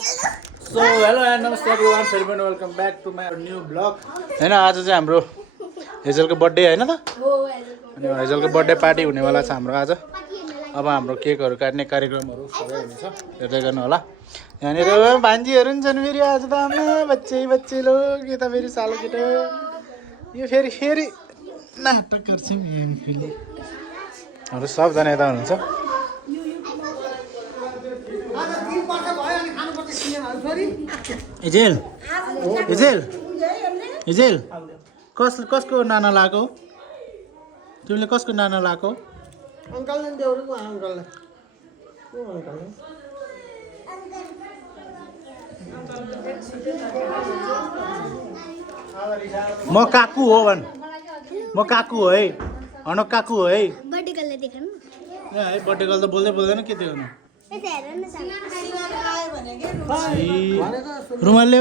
So hello and namaste everyone, everyone welcome back to my new vlog. हैन आज चाहिँ हाम्रो हेजलको बर्थडे हैन त? अनि हेजलको बर्थडे पार्टी हुनेवाला छ हाम्रो आज। अब हाम्रो केकहरु काट्ने कार्यक्रमहरु सबै हुनेछ। हेर्दै गर्नु होला। यहाँनिर भान्जीहरु नि छन् फेरि आज त आमा बच्चे लोग यता फेरि सालो केटो। यो फेरि नाटक गर्छिन् यहाँ फेरि। हाम्रो सबजना यता हुनुहुन्छ। इजेल कसको नाना लाको? तिमीले कसको नाना लाको? अंकलले देउरीको अंकलले। म काकु हो भन। म काकु हो है। अन काकु हो है। बर्थडे गर्ल देखाउनु। है बर्थडे गर्ल त बोल्दै बोल्दैन के त्यो गर्नु? रुमाल ले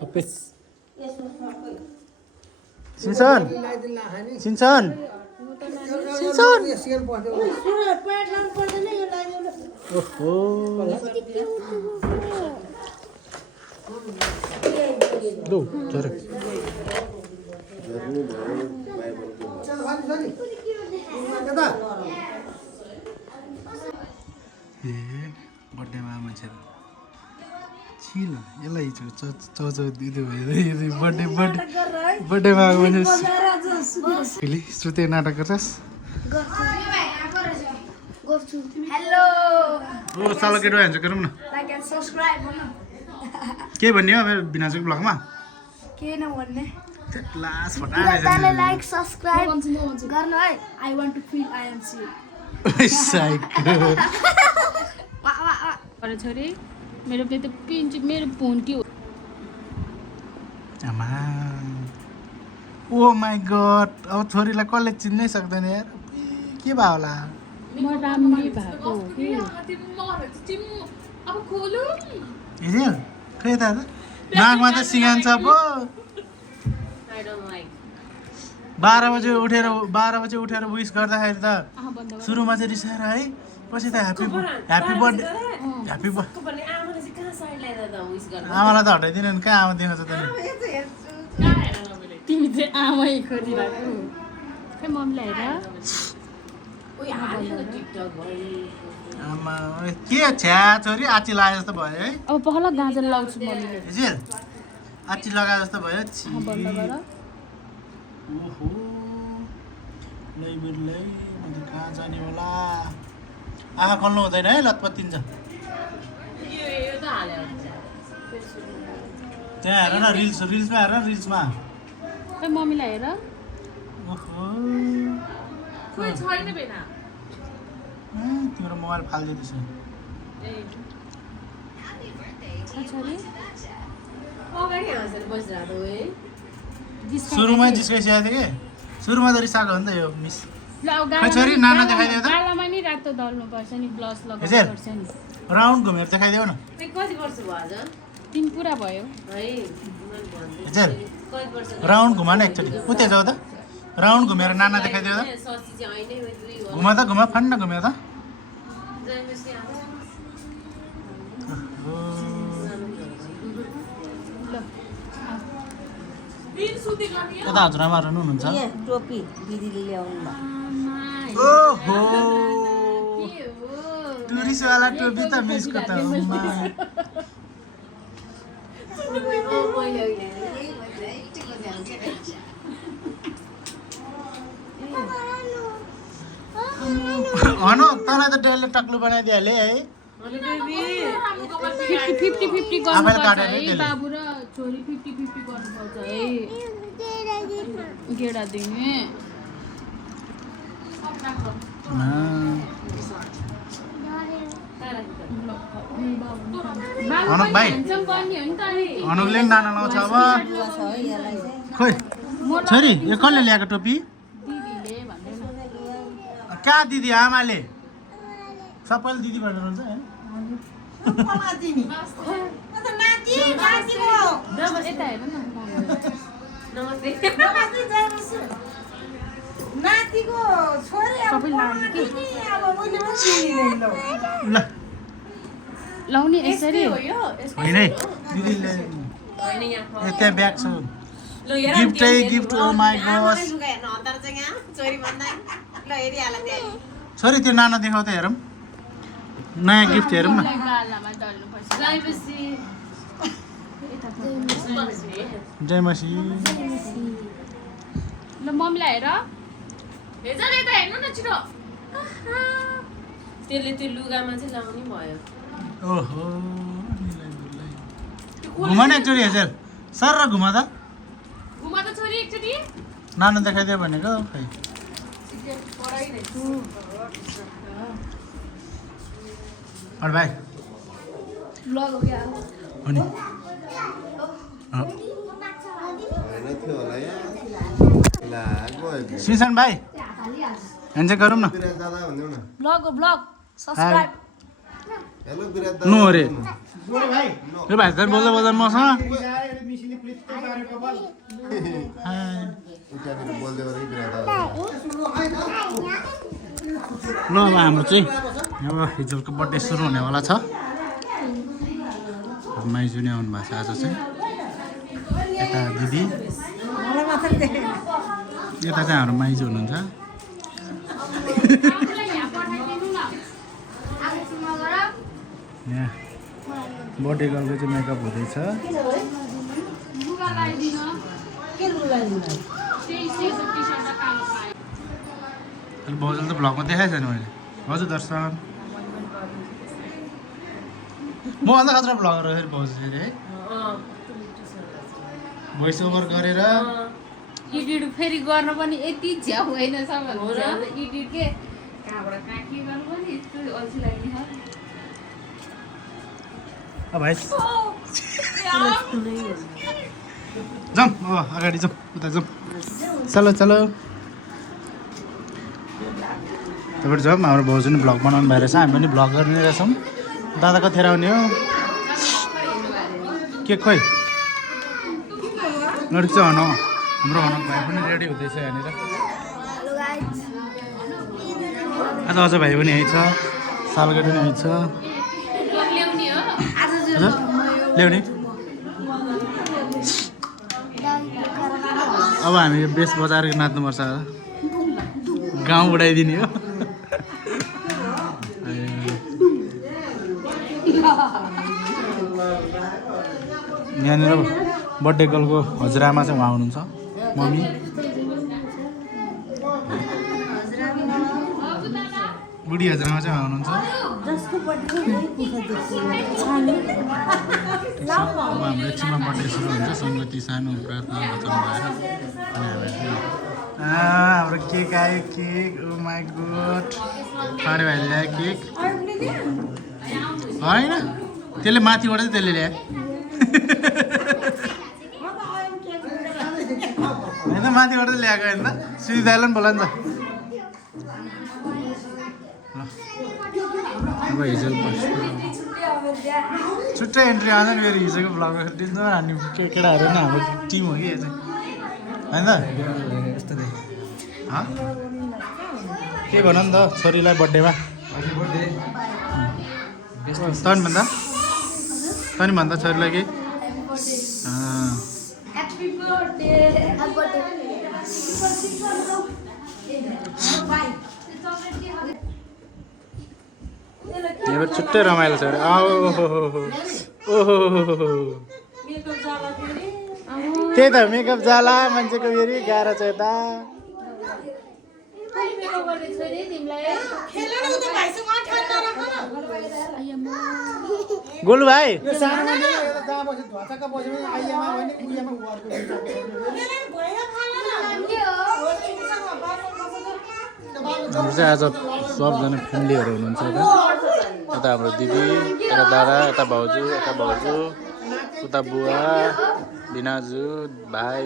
अपेस सिन्सन ओहो लो जरे बर्थडेमा मान्छे चिल यसलाई चौचौ दिँदै भयो बर्थडेमा आएको मान्छे फेरि श्रुति नाटक गर्छस् हेलो ओ सालो केटो हान्छ गरौँ न लाइक एन्ड सब्स्क्राइब गर्नु के भन्ने हो मेरो बिनाजुको ब्लगमा के नभन्ने क्लास फटाएछ लाइक सब्स्क्राइब गर्नु है I want to feel I am see अरे छोरी मेरो पे त पिन्च मेरो फोन के हो आमा ओ माय गॉड अब छोरीलाई कसले चिन्नै सक्दैन यार के भयो होला म राम्री भएको हो कि अब खोलु हेर्यो खै त नाकमा त सिगान छ पो 12 बजे उठेर विश गर्दाखेरि त सुरुमा चाहिँ रिसाएर है पछि त ह्यापी बर्थडे आमालाई त हटाइदिनु नि कहाँ आमा देखाउँछ त तिमी चाहिँ आमै खोजिरहेको खै मम्मीलाई हेर आमा के छ्या छोरी आची लागे जस्तो भयो है अब पहला गाजर लाउँछु मम्मीले हेजेल आची लगाए जस्तो भयो छि बन्द गर ओहो लै बिरलै म त कहाँ जाने होला आँखा खोल्नु हुँदैन है लतपत्तिन्छ त्यहाँ हेर न रिल्समा हेर रिल्समा खै मम्मीलाई हेर ओहो खोइ छैन बेना तिम्रो मोबाइल फालिदिएछ छोरी सुरुमा जिस्काइसकेको थियो कि सुरुमा त रिसाएको हो नि त यो मिस ल खै छोरी नाना देखाइदेऊ त गालामा नि रातो दल्नु पर्छ नि ब्लस लगाउनु हेजेल पर्छ नि राउन्ड घुमेर देखाइदेऊ न कति वर्ष भयो आज 3 पुरा भयो है हेजेल कति वर्ष राउन्ड घुमा न एकचोटि उतै जाऊ त राउन्ड घुमेर नाना देखाइदेऊ त ससी चाहिँ हैन 2 घुमा त घुमा फन्न घुम्यो त जयमसी आमा कता हजुरआमाहरू हुनुहुन्छ टोपी दिदीले ल्याउनु भयो ओहो टुरिस्टवाला टोपी त मिसको त हन तँलाई त डेलले टक्लु बनाइदिइहाले है 50-50 गर्नुपर्छ है बाबु र छोरी 50-50 गर्नुपर्छ है गेडा दिने अनुक भाइ अनुकले पनि नाना लाउँछ अब खोइ छोरी यो कसले ल्याएको टोपी दिदीले भन्दैन कहाँ दिदी आमाले सबैले दिदी भनेर हुन्छ है यता हेर न नमस्ते नातिको छोरी सबै लाने कि अब मैले पनि चिनिदैन ल ल लाउने यसरी होइन है दिदीले होइन यहाँ ए, त्यहाँ ब्याग छ ल हेर गिफ्टै गिफ्ट ओ माई गॉड लुगा हेर्न हतार चाहिँ यहाँ चोरी भन्दा ल हेरिहाल त्यहाँ सरी त्यो नाना देखाउ त हेरौँ नयाँ गिफ्ट हेरौँ न गालामा डल्नुपर्छ गएपछि जय मसी ल मम्मीलाई हेर हेर्छ नि त हेर्नु न छिटो त्यसले त्यो लुगामा चाहिँ लाउने भयो ओहो घुमा न एकचोटि हेजेल सर र घुमा त घुमा त छोरी एकचोटि नाना देखाइदियो भनेको खै अरे भाइ ब्लॉग हो गया हो नि सिसन भाइ ह्यान्डसेक गरौँ न ब्लॉग हो ब्लॉग सब्सक्राइब नु अरे यो भाइ त बोल्दा बोल्दा मसँग ल अब हाम्रो चाहिँ अब हिजोको बर्थडे सुरु हुनेवाला छ माइजू नै आउनु भएको छ आज चाहिँ यता दिदी यता चाहिँ हाम्रो माइजू हुनुहुन्छ यहाँ बर्थडे गर्लको चाहिँ मेकअप हुँदैछ लुगा लगाइदिन त्यही सेतो टी सर्ट र कालो पाएँ अहिले भाउजूले त भ्लगमा देखाएको छैन मैले हजुर दर्शन म अन्त खतरा भ्लगर हो फेरि भाउजू फेरि है भोइस ओभर गरेर एडिट फेरि गर्न पनि यति झ्याउ होइन सबभन्दा एडिट के कहाँबाट कहाँ के गर्नु पनि यस्तो अल्छी लाग्ने छ भाइ जाउँ अब अगाडि जाउँ उता जाउँ चलो चलो तपाईँहरू जाउँ हाम्रो भाउजू नि भ्लग बनाउनु भएर छ हामी पनि भ्लग गर्ने रहेछौँ दादा कतिखेर आउने हो के खोइ लड्की चाहिँ हन हाम्रो हनक भाइ पनि रेडी हुँदैछ यहाँनिर आज अझ भाइ पनि यहीँ छ सालगढी पनि यहीँ छ ल्याउने अब हामी बेस बजार नाच्नुपर्छ गाउँ उडाइदिने हो यहाँनिर बर्थडे गर्लको हजुरआमा चाहिँ उहाँ हुनुहुन्छ मम्मी बुढी हजुरआमा चाहिँ उहाँ हुनुहुन्छ अब हाम्रो एकछिनमा बर्थडे सुरु हुन्छ सङ्गति सानो प्रार्थना वचन भएर हाम्रो केक आयो केक ओ माई गॉड पाडे भाइले ल्यायो केक होइन त्यसले माथिबाट चाहिँ त्यसले ल्यायो होइन माथिबाट ल्याएको होइन त सुविधालाई पनि बोला नि त अब हिजो छुट्टै एन्ट्री आउँछ नि फेरि हिजोको भ्लग दिन्छ हामी केटाहरू नै हाम्रो टिम हो कि यो चाहिँ होइन त के भन नि त छोरीलाई बर्थडेमा तनी भन्दा छोरीलाई के हैप्पी बर्थडे हैप्पी यहाँ छुट्टै रमाइलो छ अरे ओहो त्यही त मेकअप जाला मान्छेको फेरि गाह्रो छ यता गोलु भाइ हाम्रो चाहिँ आज सबजना फ्यामिलीहरू हुनुहुन्छ यता हाम्रो दिदी यता दादा यता भाउजू उता बुवा बिनाजु भाइ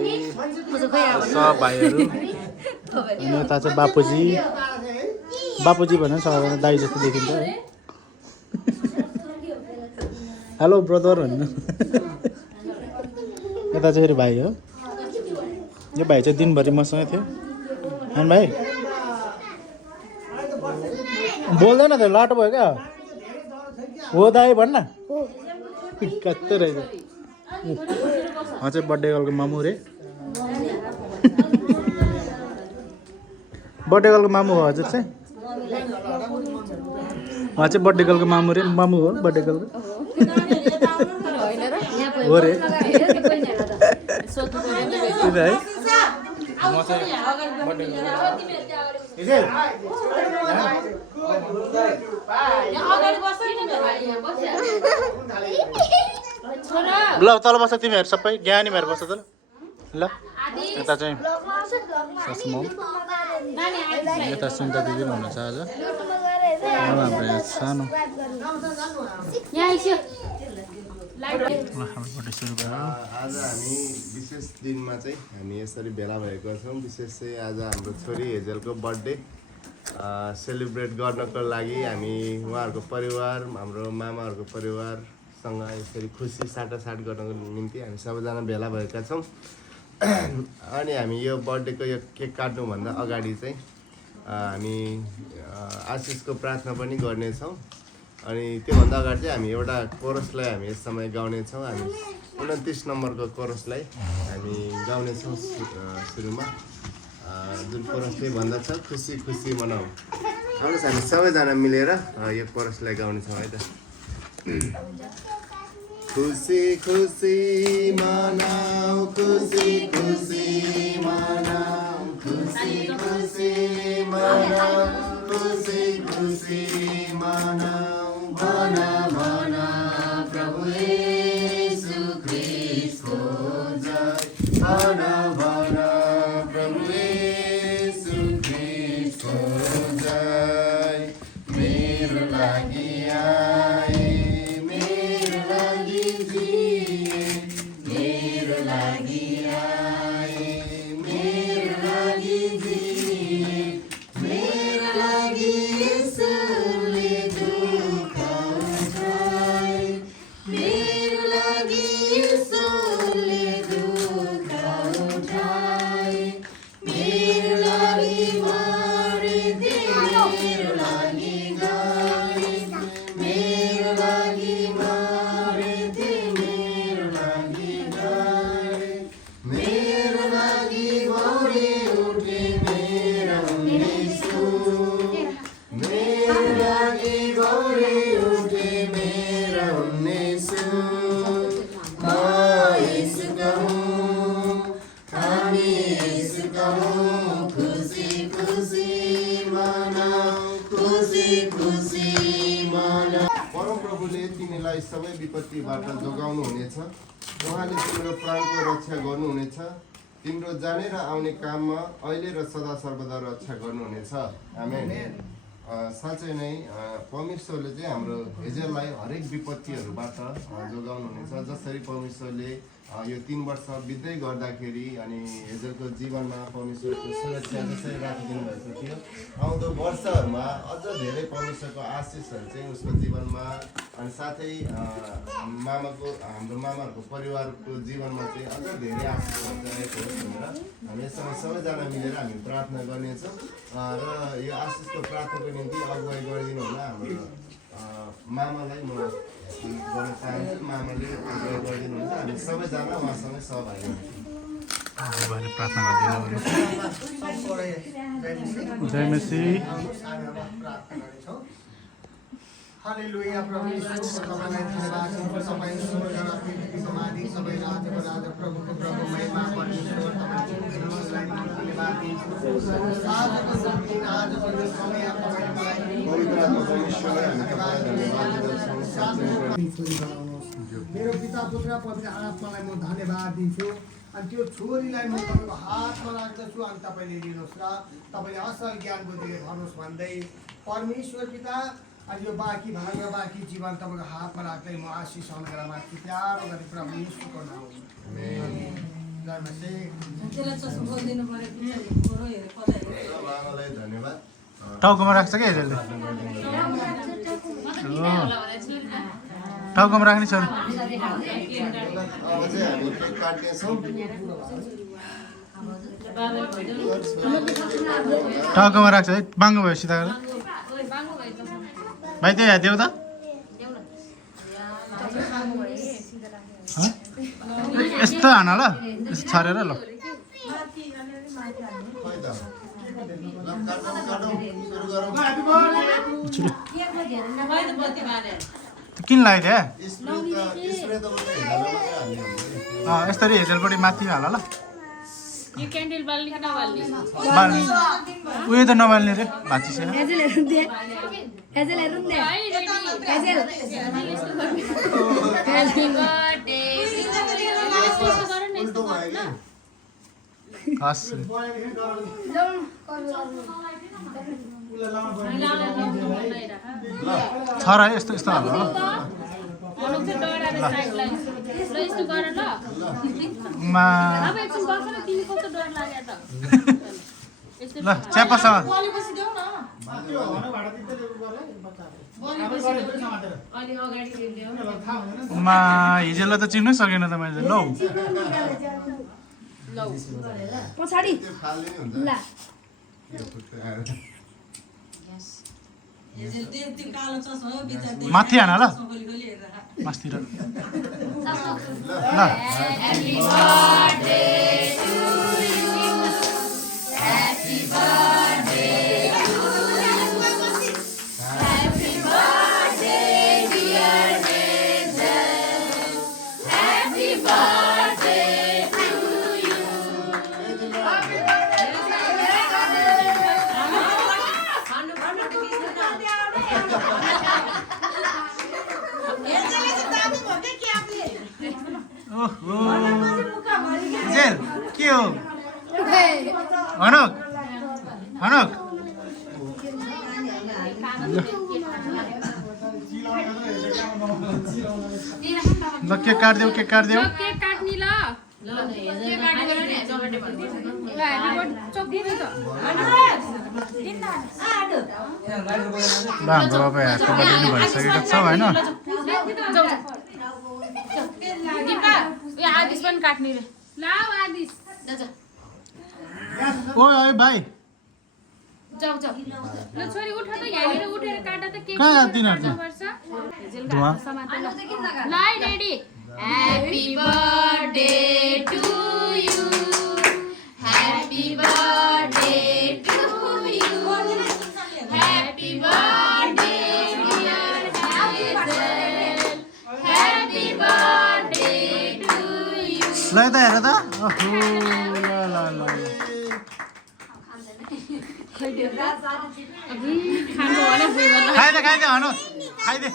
सब भाइहरू अनि यता चाहिँ बापुजी भनेर सबैजना दाइ जस्तो देखिन्छ है हेलो ब्रदर भन्नु यता चाहिँ फेरि भाइ हो यो भाइ चाहिँ दिनभरि मसँगै थियो होइन भाइ बोल्दैन त लाटो भयो क्या हो दाइ भन्न कस्तो रहेछ चाहिँ बर्थडे गर्लको मामु रे बर्थडे गर्लको मामु हो हजुर चाहिँ चाहिँ बर्थडे गर्लको मामु रे मामु हो बर्थडे गर्लको हो रे है म चाहिँ बर्थडे ल तल बस्छ तिमीहरू सबै ज्ञानीहरू बस्छ त ल यता चाहिँ ससमो यता सुन्ता दिदी हुनुहुन्छ आज हाम्रो यहाँ सानो सुरु भयो आज हामी विशेष दिनमा चाहिँ हामी यसरी भेला भएको छौँ विशेष चाहिँ आज हाम्रो छोरी हेजलको बर्थडे सेलिब्रेट गर्नको लागि हामी उहाँहरूको परिवार हाम्रो मामाहरूको परिवारसँग यसरी खुसी साटासाट गर्नको निम्ति हामी सबैजना भेला भएका छौँ अनि हामी यो बर्थडेको यो केक काट्नुभन्दा अगाडि चाहिँ हामी आशिषको प्रार्थना पनि गर्नेछौँ अनि त्योभन्दा अगाडि चाहिँ हामी एउटा कोरसलाई हामी यस समय गाउनेछौँ हामी 29 नम्बरको कोरसलाई हामी गाउनेछौँ सुरुमा जुन कोरस चाहिँ भन्दछ खुसी खुसी मनाऊ आउनुहोस् हामी सबैजना मिलेर यो कोरसलाई गाउनेछौँ है त खुसी खुसी मनाऊ खुसी खुसी मनाऊ खुसी खुसी मनाऊ खुसी खुसी मनाऊ भना भना प्रभु येशू ख्रीष्टको जय भना भना प्रभु येशू ख्रीष्टको जय मेरो लागि आए मेरो लागि जिए मेरो लागि आए मेरो लागि जिए मेरो लागि यसुले दुःख उठाए मेरो लागि यसुले दुःख उठाए मेरो लागि मरे मेरो लागि गाए मेरो लागि मरे मेरो लागि गाए मेरो लागि मरे उठे मेरो येशू मेरो लागि मरे उठे मेरो येशू म येशूको हुँ हामी येशूको हौँ खुसी खुसी मनाऊ खुसी खुसी मनाऊ परमप्रभुले तिमीलाई सबै विपत्तिबाट जोगाउनु हुनेछ उहाँले तिम्रो प्राणको रक्षा गर्नुहुनेछ तिम्रो जाने र आउने काममा अहिले र सदा सर्वदा रक्षा गर्नुहुनेछ आमेन साँच्चै नै परमेश्वरले चाहिँ हाम्रो हेजेललाई हरेक विपत्तिहरूबाट जोगाउनुहुनेछ जसरी परमेश्वरले यो 3 वर्ष बित्दै गर्दाखेरि अनि हेजेलको जीवनमा परमेश्वरको सुरक्षा जसरी राखिदिनु भएको थियो आउँदो वर्षहरूमा अझ धेरै परमेश्वरको आशिषहरू चाहिँ उसको जीवनमा अनि साथै हाम्रो मामाहरूको परिवारको जीवनमा चाहिँ अझ धेरै आशिषहरू रहेको होस् भनेर हामी यसमा सबैजना मिलेर हामी प्रार्थना गर्नेछौँ र यो आशिषको प्रार्थनाको निम्ति अगुवाई गरिदिनु होला हाम्रो मामालाई म गर्न चाहन्छु मामाले अगुवाई गरिदिनुहुन्छ हामी सबैजना उहाँसँगै सहभागी हुन्छौँ प्रार्थना गरिदिनु जय मसी हालेलुया प्रभु यीशु तपाईलाई धन्यवाद छ तपाईँ स्वर्गमा पृथ्वीको मालिक सबै राज्यको राजा प्रभुको प्रभु महिमा परमेश्वर तपाईको धन्यवाद दिन्छु आजको दिन आजको यो समय तपाईलाई पवित्र आत्मा परमेश्वरलाई हामी तपाईँलाई धन्यवाद दिन्छौँ मेरो पिता पुत्र पवित्र आत्मालाई म धन्यवाद दिन्छु अनि त्यो छोरीलाई म तपाईँको हातमा राख्दछु अनि तपाईँले लिनुहोस् र तपाईँले असल ज्ञान बुद्धिले भर्नुहोस् भन्दै परमेश्वर पिता अनि यो बाँकी भाग र बाँकी जीवन तपाईँको हातमा राख्दै म आशिष अनुग्रहमा प्यारो गरी प्रभु यीशुको उहाँलाई धन्यवाद टाउकोमा राख्छ क्या हेजेलले टाउकोमा राख्ने छोरी अब चाहिँ हामी केक काट्नेछौँ टाउकोमा राख्छ है बाङ्गो भयो सीता भाइ त्यही हात देऊ त यस्तो हान ल यस्तो छरेर ल किन लगाइदिए यसरी हेजेलपट्टि माथि हाल ल यो क्यान्डल बाल्ने कि नबाल्ने उयो त नबाल्ने रे भाँचिस हस् छ र यस्तो यस्तो हाल ल मा ल च्यापासँग मा हिजोलाई त चिन्नै सकेन त मैले लौ पछाडि ल माथि हान ल मास्तिर ल जेल के हो हनक हनक ल केक काट्देऊ केक काट्देऊ केक काट्नी ल हाम्रो अब हातको बलिनु भइसकेको छ होइन आदिस पनि काट्ने रे ल आदिस ओइ ओइ भाइ जाऊ जाऊ ल छोरी उठ त यहाँनिर उठेर काट त केक कहाँ तिनीहरू चाहिँ? धुवा ल ready happy birthday to you happy birthday to you happy birthday dear Hazel happy birthday to you ल त हेर त ओहो ल ल ल खाइदे खाइदे हनु खाइदे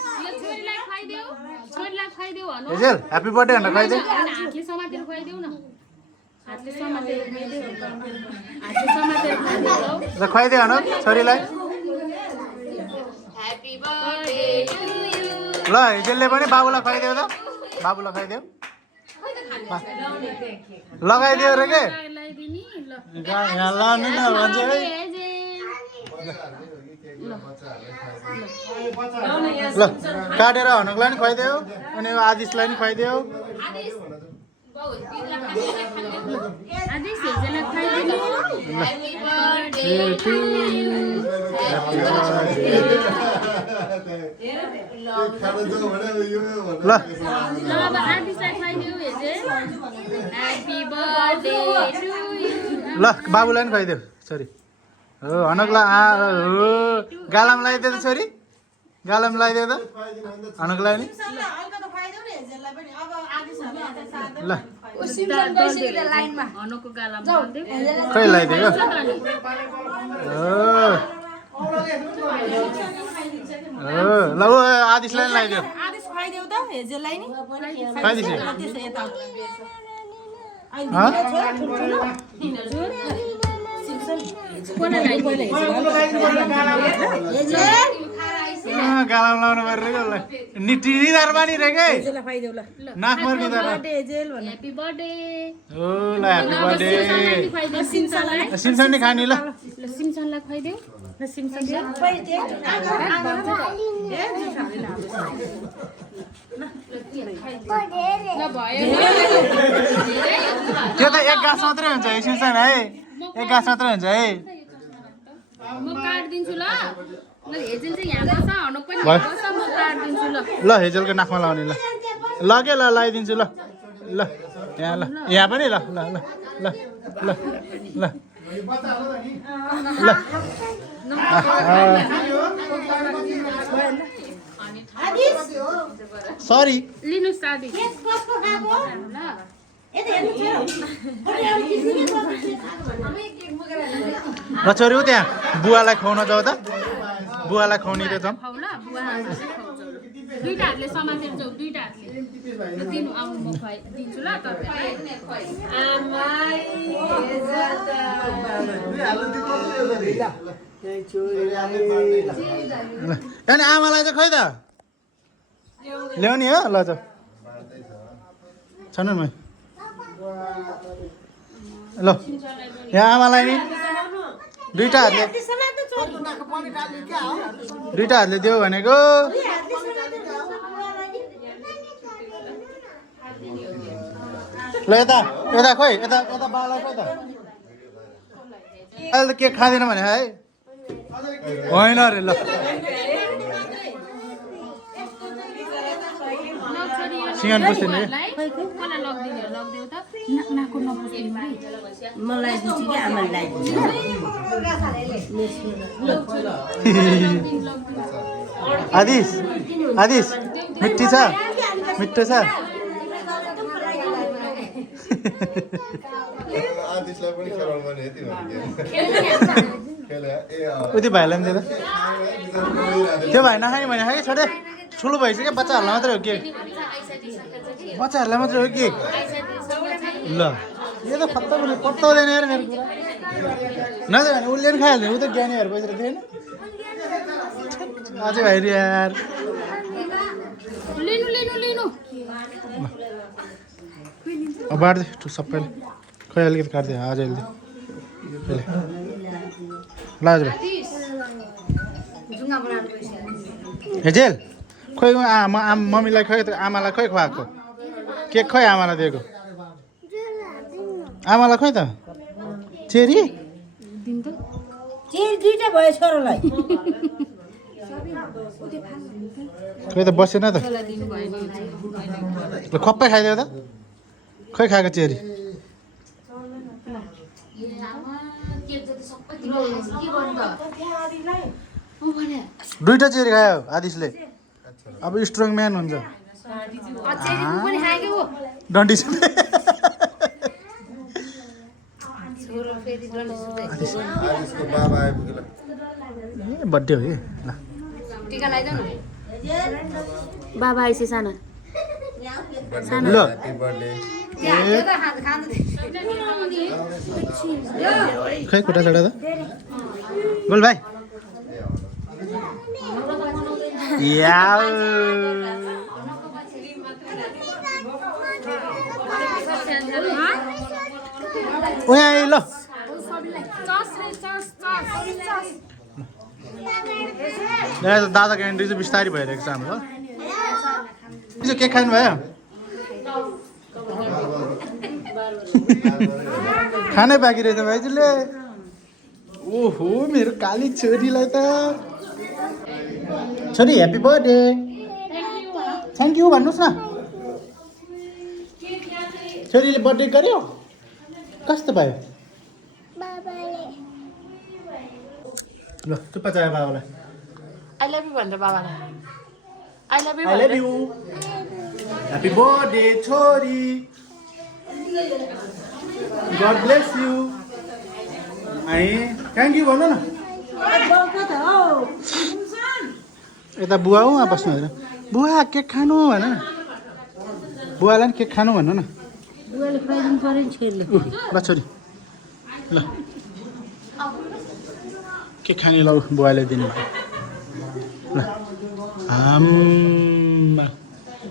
छोरीलाई खुवाइदेऊ हनु हेजेल ह्याप्पी बर्थडे भनेर खाइदे हातले समातेर खुवाइदेऊ न हातले समातेर खुवाइदेऊ हातले समातेर खुवाइदेऊ ल खुवाइदे हनु छोरीलाई ह्यापी बर्थडे टु यु ल हेजेलले पनि बाबुलाई खुवाइदेऊ त बाबुलाई खुवाइदेऊ लगाइदियो रे के लगाइदिनी ल यहाँ लानु न भन्छ है ल काटेर हनुकलाई नि खुवाइदेऊ अनि आदिसलाई नि खुवाइदेऊ आदिस हेजेललाई खुवाइदिनु ह्यापी बर्थडे टु यु ल ल अब आदिसलाई खुवाइदेऊ Hazel happy birthday to you ल बाबुलाई नि खुवाइदेऊ छोरी हो हनुकलाई हो गालाम लगाइदियो त छोरी गालाम लगाइदियो त हनुकलाई नि ल लाइनमा हनुको गालामा लगाइदेऊ खै लगाइदियो ल ऊ आदिसलाई नि लगाइदियो आदिस खुवाइदेऊ त हेजेललाई नि खुवाइदियो त्यसो यता गालाम लाउनु पर्यो रे निटी निधार बानी रे के हेजेललाई खुवाइदेऊ ल नाक मर निधार हेजेल भन्नु ह्यापी बर्थडे हो ल ह्याप्पी बर्थडे खुवाइदेऊ सिमसनलाई सिमसन नि खानी ल ल सिमसनलाई खुवाइदेऊ ल सिमसन ल भयो त्यो त एक गाँस मात्रै हुन्छ है सिमसन है एक गाँस मात्रै हुन्छ है म काटिदिन्छु ल ल हेजेल चाहिँ यहाँ बस्छ हनुक पनि भयो। बस्छ म काटिदिन्छु ल ल हेजेलको नाकमा लाउने ल ल के ल लगाइदिन्छु ल ल यहाँ ल यहाँ पनि ल ल ल ल ल ल सरी लिनुहोस् दादी ल छोरी ऊ त्यहाँ बुवालाई खुवाउन जाऊ त बुवालाई खुवाउने त जाउँ खाऊ ल बुवा दुईटा हातले समातेर जाऊ दुईटा हातले दिनु आउनु म खुवाइ दिन्छु ल अनि आमालाई चाहिँ खै त ल्याउने हो ल त छन् ल यहाँ आमालाई नि दुईटा हातले दियो भनेको ल यता यता खोइ यता यता बालाई खोइ त अहिले त केक खाँदैन भने है होइन अरे ल सिँगान पुस्दैन आदिश आदिश मिठी छ मिठो छ आदिशलाई पनि खेलाउनु पर्ने यति उति भाइलाई पनि त्यो भाइ नखाने भने खायो छोडे ठुलो भइसक्यो बच्चाहरूलाई मात्रै हो केक बच्चाहरूलाई मात्रै हो केक ल यो त खत्ता पनि पत्ताउँदैन यार मेरो कुरा नजाने भने उसले पनि खाइहाल्ने ऊ त ज्ञानीहरू बसेर थिएन अझै भाइ यार अब बाँड्दै सबैले खै अलिकति काट्दै आज अहिले ल आज भाइ हेजेल खोइ मम्मीलाई खोइ आमालाई खोइ खुवाएको केक खोइ आमालाई दिएको आमालाई खोइ त चेरी दुईटा भयो छोरालाई खोइ त बसेन त ल खप्पै खाइदियो त खोइ खाएको चेरी दुईटा चेरी खायो आदिशले अब स्ट्रङ म्यान हुन्छ डन्डी आदिशको बाबा आइपुग्यो ल ए बर्थडे हो कि ल टिका लगाइदेऊ न बाबा आइसे सानो ल ह्यापी बर्थडे खै खुट्टा चढा त बोल भाइ याउ ओ यहाँ आइ ल दादाको एन्ट्री चाहिँ बिस्तारै भइरहेको छ हाम्रो केक खानु भयो खानै बाँकी रहेछ भाइजूले ओहो मेरो काली छोरीलाई त छोरी ह्याप्पी बर्थडे थ्याङ्क यू भन्नुहोस् न छोरीले बर्थडे गर्यो कस्तो भयो ल चुप्पा चाहियो बाबालाई आई लभ यु भन्छ बाबालाई I love I love you. Happy birthday, छोरी. God bless you. Thank you भन्नु न यता बुवा हो बस्नु होइन बुवा केक खानु भन न बुवालाई नि केक खानु भन्नु न ल छोरी ल केक खाने ल बुवालाई दिनु ल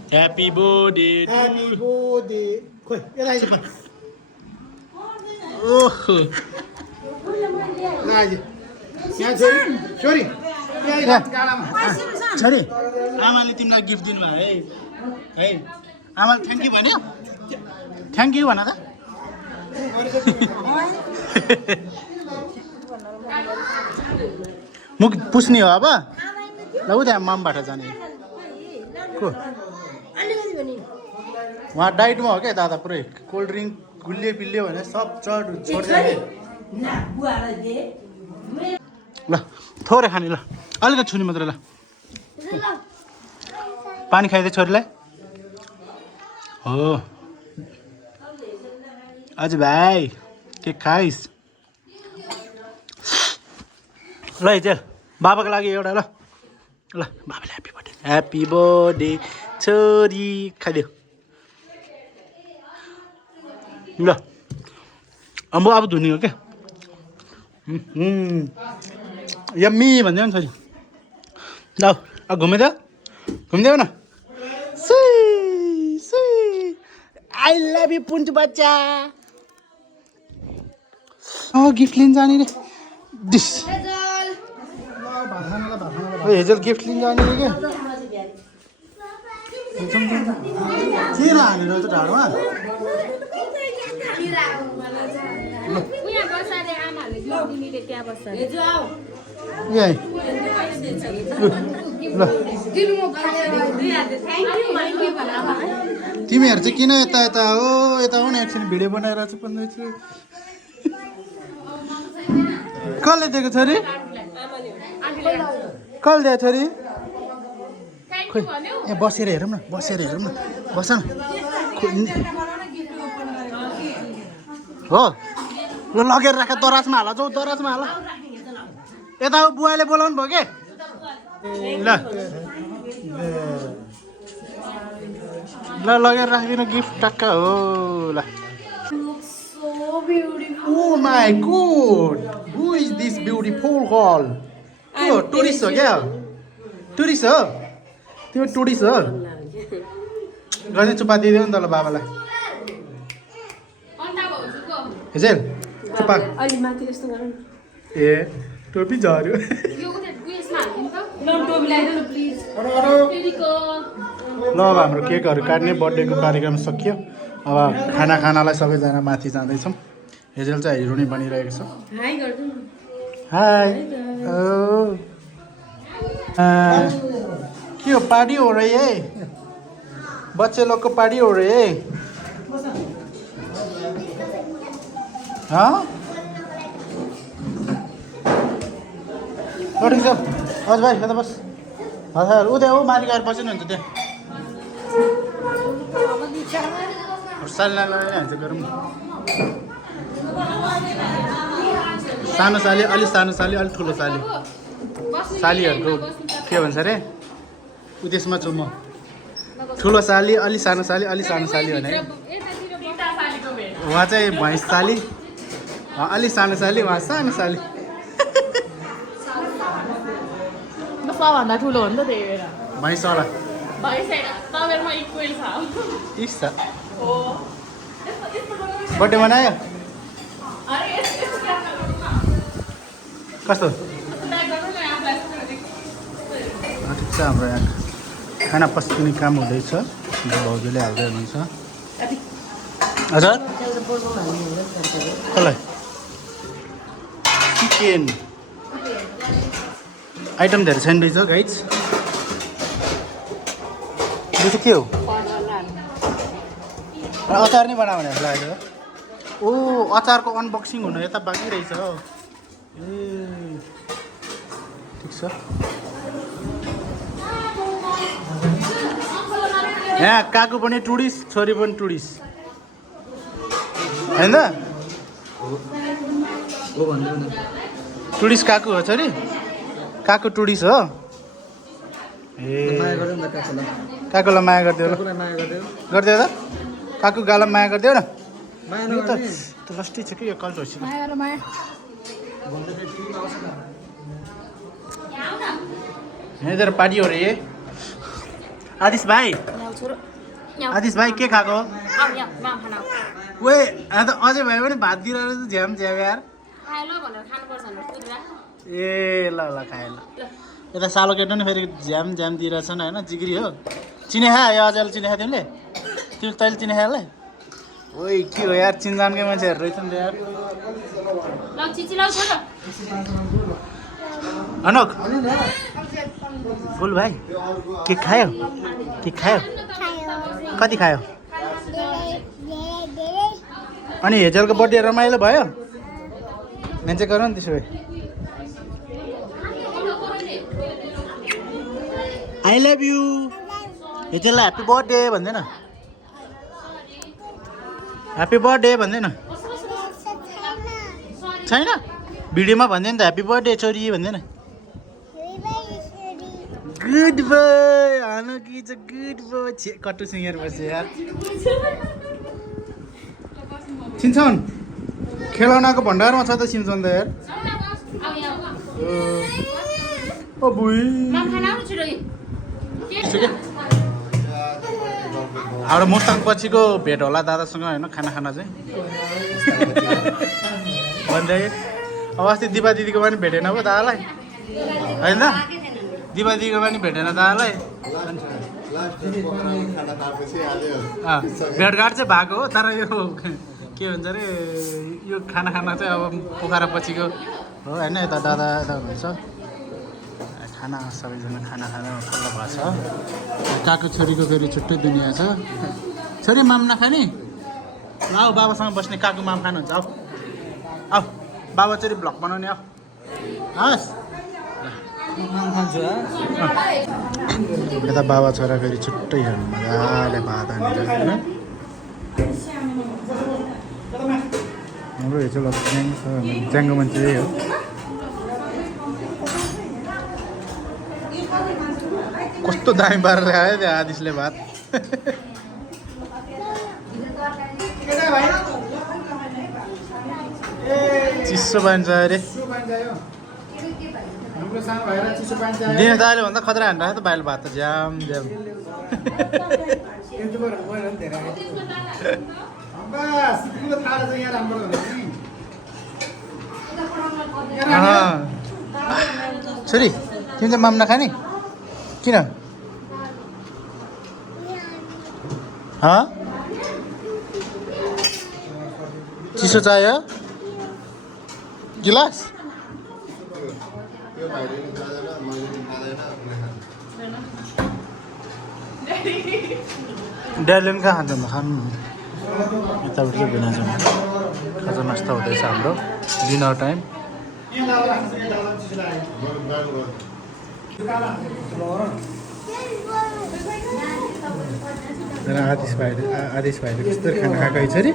ह्याप्पी बर्थडे खोइ यता आइज ओहो यहाँ छोरी छोरी आमाले तिमीलाई गिफ्ट दिनुभयो है आमाले थ्याङ्क यू भन्यो थ्याङ्क यू भन त मुख पुस्ने हो अब ल उ त्यहाँ ममबाट जाने को उहाँ डाइटमा हो क्या दादा पुरै कोल्ड ड्रिङ्क गुलियो पिल्यो भने सब छोड्छ ल थोरै खाने ल अलिकति छुने मात्रै ल पानी खाइदिए छोरीलाई हो अझै भाइ के खाइस् ल हिजल बाबाको लागि एउटा ल ल बाबाले ह्याप्पी बर्थडे छोरी खाइदियो ल अब अब धुने हो क्या यम्मी भन्दै नि छोरी ल अब घुमिदेऊ न आई लभ यु पुन्टु बच्चा गिफ्ट लिन जाने रे डिस हेजल गिफ्ट लिन जाने रे क्या चिरा हालेर त ढाडमा तिमीहरू चाहिँ किन यता यता हो यता हो न एकछिन भिडियो बनाएर चाहिँ भन्दैछु कसले दिएको छोरी कसले दिएको छोरी खोइ यहाँ बसेर हेरौँ न बस न हो ल लगेर राख दराजमा हाल जाऊ दराजमा हाल यता बुवाले बोलाउनु भयो के ल ल लगेर राखिदिनु गिफ्ट टक्क हो ल Oh my god! Who is this beautiful girl? त्यो टुरिस्ट हो क्या टुरिस्ट हो त्यो टुरिस्ट हो गजै चुपा दिइदेऊ नि त ल बाबालाई हेजेल चुपा ए टोपी झऱ्यो ल अब हाम्रो केकहरू काट्ने बर्थडेको कार्यक्रम सकियो अब खानालाई सबैजना माथि जाँदैछौँ हेजेल चाहिँ हिरोनी बनिरहेको छ हाई के हो पार्टी हो रही है बच्चे लोग को पार्टी हो रही है हाँ ठिक छ हजुर भाइ यता बस हजुर ऊ त्यहाँ ऊ माथि गएर बस्नु नि हुन्छ त्यहाँ साली हान्छ गरौँ सानो साली अलि सानो साली अलि ठुलो साली सालीहरूको के भन्छ अरे ऊ त्यसमा छु म ठुलो साली अलि सानो साली अलि सानो साली भने उहाँ चाहिँ भैँस साली अलि सानो साली उहाँ सानो साली सबभन्दा ठुलो हो नि त त्यही भएर भैँसवाला इच्छा बर्थडे मनायो कस्तो ठिक छ हाम्रो यहाँ खाना पस्किने काम हुँदैछ भाउजूले हाल्दै हुनुहुन्छ हजुर कसलाई चिकन आइटम धेरै छैन रहेछ गाइज यो चाहिँ के हो अचार नै बनाऊ भने लाग्यो ओ अचारको अनबक्सिङ हुनु यता बाँकी रहेछ ए ठिक छ यहाँ काकु पनि टुरिस्ट छोरी पनि टुरिस्ट होइन टुरिस्ट काकु हो छोरी काकु टुरिस्ट हो ए काकुलाई माया गरिदियो गरिदियो त काकु गालामा माया गरिदियो न यो त लस्टी छ कि यो कल्चर इधर पार्टी हो रही है आदिश भाइ के खाएको वे अझै भाइ पनि भात दिइरहेको छ झ्याम झ्याम यार ए ल खाए ल यता सालो केटो नि फेरि झ्याम दिइरहेछ नि होइन जिग्री हो चिने खा यो अझै चिने खा तिमीले तैँले चिने खालाई ओइ के हो यार चिनजानकै मान्छेहरू रहेछ नि त यार अनोक बोल भाइ के खायो कति खायो अनि हेजलको बर्थडे रमाइलो भयो मान्छे गर नि त्यसो भए आई लभ यु हेजललाई ह्याप्पी बर्थडे भन्दैन ह्याप्पी बर्थडे भन्दैन छैन भिडियोमा भन्दैन त ह्याप्पी बर्थडे छोरी भन्दैन गुड बोय हानु कि चाहिँ गुड बोय छे कट्टु सिँगेर बस्यो यार सिन्चन खेलौनाको भण्डारमा छ त सिन्चन त यार ओ बुई हाम्रो मुस्ताङ पछिको भेट होला दादासँग होइन खाना खाना चाहिँ भन्दै अब अस्ति दिपा दिदीको पनि भेटेन पो दादालाई होइन दिपा दिदीको पनि भेटेन दादालाई भेटघाट चाहिँ भएको हो तर यो के भन्छ अरे यो खाना खाना चाहिँ अब पोखरा पछिको हो होइन यता दादा यता हुनुहुन्छ खाना सबैजना खाना खाना खुल्ला भएको छ काको छोरीको फेरि छुट्टै दुनियाँ छ छोरी माम नखाने ल आऊ बाबासँग बस्ने काको माम खानुहुन्छ आऊ आऊ बाबा छोरी भ्लग बनाउने आऊ हस् यता बाबा छोरा फेरि छुट्टै हेर्नु मजाले भात हानेर होइन हाम्रो हेचल च्याङ छ च्याङ्गो मान्छे यही हो कस्तो दामी पारेर ल्यायो त्यो आदिशले भात चिसो पानी अरे दिन दाले भन्दा खतरा हान्दा त बाहिर भात त ज्याम ज्याम छोरी तिमी चाहिँ माम नखाने किन चिसो चाहियो गिलास ड्याडले पनि कहाँ खान्छ त खानु यताबाट चाहिँ भिनासँग खाजा नास्ता हुँदैछ हाम्रो डिनर टाइम आदिश भाइले कस्तो खाना खाएको छोरी